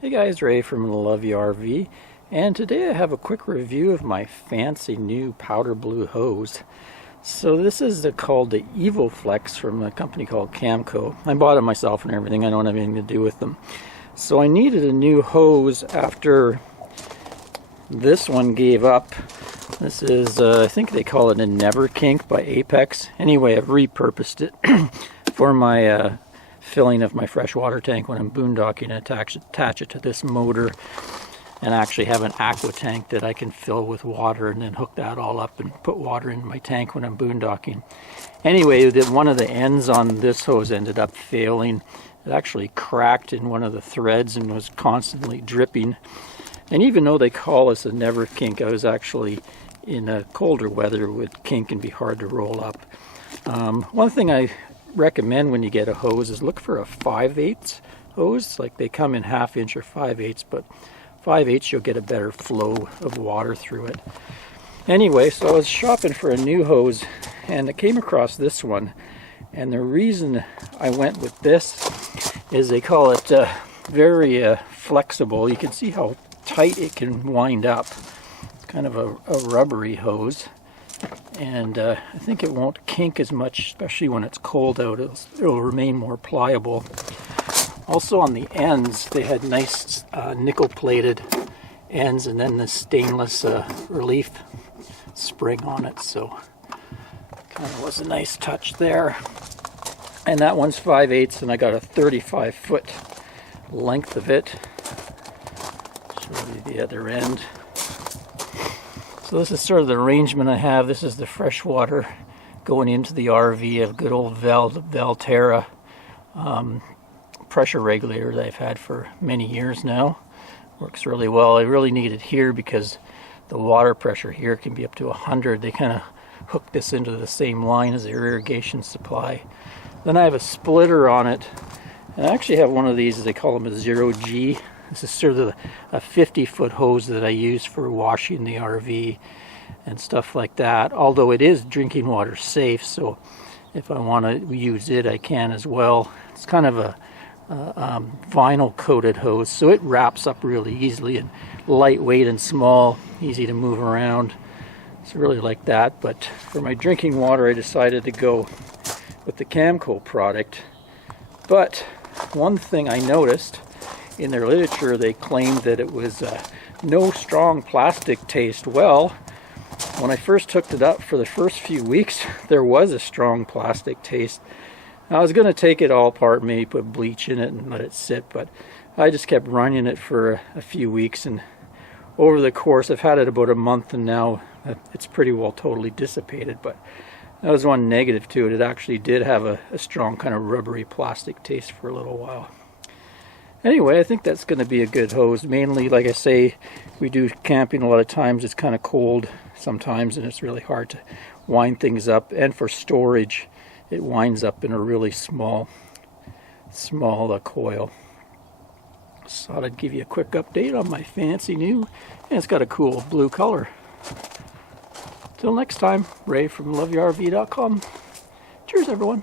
Hey guys, Ray from Love You RV, and today I have a quick review of my fancy new powder blue hose. So this is called the EvoFlex from a company called Camco. I bought it myself and everything. I don't have anything to do with them. So I needed a new hose after this one gave up. This is, I think they call it a NeverKink by Apex. Anyway, I've repurposed it for my filling of my freshwater tank when I'm boondocking, and attach it to this motor and actually have an AquaTank that I can fill with water and then hook that all up and put water in my tank when I'm boondocking. Anyway, one of the ends on this hose ended up failing. It actually cracked in one of the threads and was constantly dripping. And even though they call this a NeverKink, I was actually in a colder weather with kink and be hard to roll up. One thing I recommend when you get a hose is look for a 5/8 hose. Like they come in 1/2 inch or 5/8, but 5/8 you'll get a better flow of water through it. Anyway, so I was shopping for a new hose and I came across this one, and the reason I went with this is they call it very flexible. You can see how tight it can wind up. It's kind of a rubbery hose. And I think it won't kink as much, especially when it's cold out. It'll remain more pliable. Also on the ends, they had nice nickel-plated ends, and then the stainless relief spring on it. So kind of was a nice touch there. And that one's 5/8, and I got a 35-foot length of it. Show you the other end. So this is sort of the arrangement I have. This is the fresh water going into the RV of good old Valterra pressure regulator that I've had for many years now. Works really well. I really need it here because the water pressure here can be up to 100. They kind of hook this into the same line as their irrigation supply. Then I have a splitter on it, and I actually have one of these, they call them a 0G. This is sort of a 50-foot hose that I use for washing the RV and stuff like that. Although it is drinking water safe, so if I want to use it, I can as well. It's kind of a vinyl coated hose, so it wraps up really easily and lightweight and small, easy to move around. So really like that. But for my drinking water, I decided to go with the Camco product. But one thing I noticed, in their literature, they claimed that it was no strong plastic taste. Well, when I first hooked it up for the first few weeks, there was a strong plastic taste. I was going to take it all apart, maybe put bleach in it and let it sit, but I just kept running it for a few weeks, and over the course, I've had it about a month, and now it's pretty well totally dissipated. But that was one negative to it. It actually did have a strong kind of rubbery plastic taste for a little while. Anyway, I think that's going to be a good hose. Mainly, like I say, we do camping a lot of times. It's kind of cold sometimes, and it's really hard to wind things up. And for storage, it winds up in a really small coil. So I'd give you a quick update on my fancy new, and it's got a cool blue color. Till next time, Ray from LoveYourRV.com. Cheers, everyone.